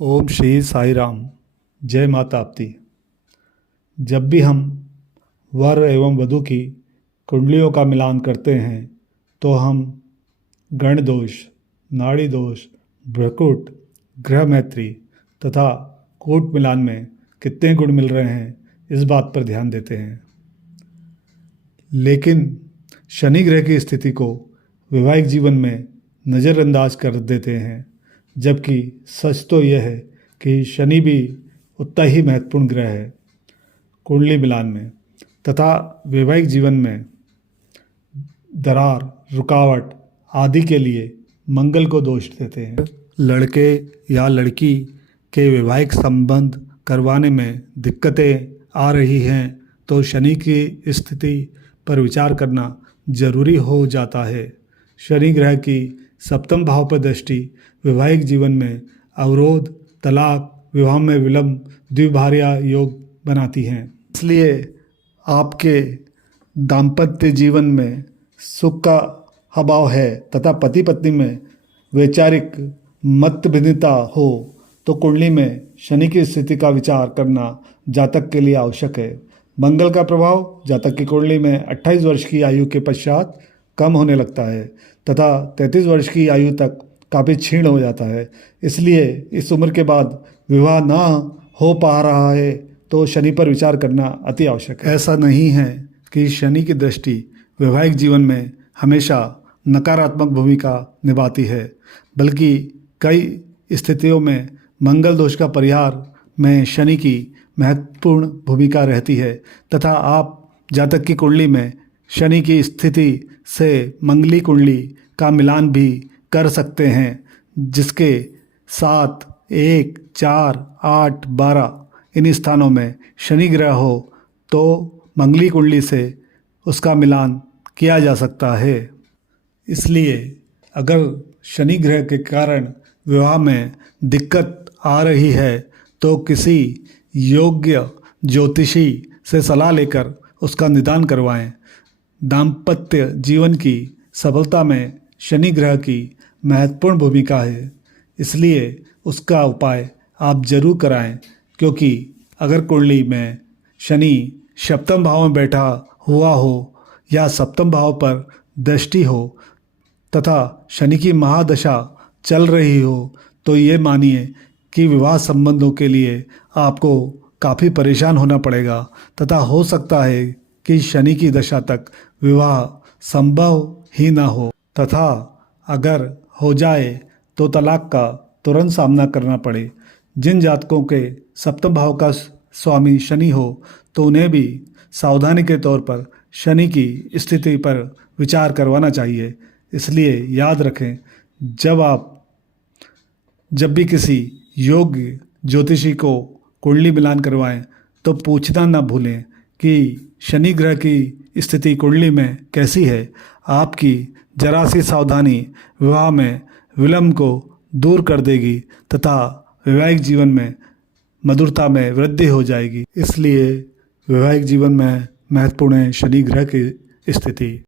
ओम श्री साई राम। जय माता आपती। जब भी हम वर एवं वधू की कुंडलियों का मिलान करते हैं तो हम गण दोष, नाड़ी दोष, भ्रकुट, ग्रह मैत्री तथा कूट मिलान में कितने गुण मिल रहे हैं इस बात पर ध्यान देते हैं। लेकिन शनि ग्रह की स्थिति को वैवाहिक जीवन में नज़रअंदाज कर देते हैं, जबकि सच तो यह है कि शनि भी उतना ही महत्वपूर्ण ग्रह है कुंडली मिलान में तथा वैवाहिक जीवन में दरार, रुकावट आदि के लिए मंगल को दोष देते हैं। लड़के या लड़की के वैवाहिक संबंध करवाने में दिक्कतें आ रही हैं तो शनि की स्थिति पर विचार करना जरूरी हो जाता है। शनि ग्रह की सप्तम भाव पर दृष्टि वैवाहिक जीवन में अवरोध, तलाक, विवाह में विलंब, द्विभार्या योग बनाती हैं। इसलिए आपके दाम्पत्य जीवन में सुख का अभाव है तथा पति पत्नी में वैचारिक मतभिन्नता हो तो कुंडली में शनि की स्थिति का विचार करना जातक के लिए आवश्यक है। मंगल का प्रभाव जातक की कुंडली में 28 वर्ष की आयु के पश्चात कम होने लगता है तथा 33 वर्ष की आयु तक काफ़ी क्षीण हो जाता है। इसलिए इस उम्र के बाद विवाह ना हो पा रहा है तो शनि पर विचार करना अति आवश्यक है। ऐसा नहीं है कि शनि की दृष्टि वैवाहिक जीवन में हमेशा नकारात्मक भूमिका निभाती है, बल्कि कई स्थितियों में मंगल दोष का परिहार में शनि की महत्वपूर्ण भूमिका रहती है तथा आप जातक की कुंडली में शनि की स्थिति से मंगली कुंडली का मिलान भी कर सकते हैं, जिसके 7, 1, 4, 8, 12 इन स्थानों में शनि ग्रह हो तो मंगली कुंडली से उसका मिलान किया जा सकता है। इसलिए अगर शनि ग्रह के कारण विवाह में दिक्कत आ रही है तो किसी योग्य ज्योतिषी से सलाह लेकर उसका निदान करवाएं। दाम्पत्य जीवन की सफलता में शनि ग्रह की महत्वपूर्ण भूमिका है, इसलिए उसका उपाय आप जरूर कराएं, क्योंकि अगर कुंडली में शनि सप्तम भाव में बैठा हुआ हो या सप्तम भाव पर दृष्टि हो तथा शनि की महादशा चल रही हो तो ये मानिए कि विवाह संबंधों के लिए आपको काफ़ी परेशान होना पड़ेगा तथा हो सकता है कि शनि की दशा तक विवाह संभव ही ना हो तथा अगर हो जाए तो तलाक का तुरंत सामना करना पड़े। जिन जातकों के सप्तम भाव का स्वामी शनि हो तो उन्हें भी सावधानी के तौर पर शनि की स्थिति पर विचार करवाना चाहिए। इसलिए याद रखें, जब भी किसी योग्य ज्योतिषी को कुंडली मिलान करवाएं तो पूछना न भूलें कि शनि ग्रह की स्थिति कुंडली में कैसी है। आपकी जरा सी सावधानी विवाह में विलंब को दूर कर देगी तथा वैवाहिक जीवन में मधुरता में वृद्धि हो जाएगी। इसलिए वैवाहिक जीवन में महत्वपूर्ण है शनि ग्रह की स्थिति।